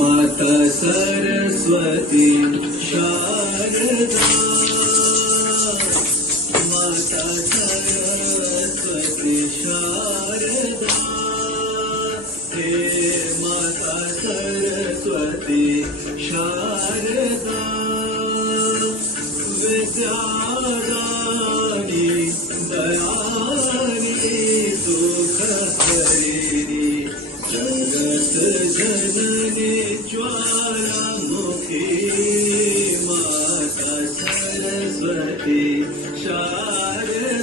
माता सरस्वती शारदा, माता सरस्वती शारदा, हे माता सरस्वती शारदा, विद्यादानी दयानी सुखकरिणी, जगत जननी ज्वालामुखी, माता सरस्वती शारदा।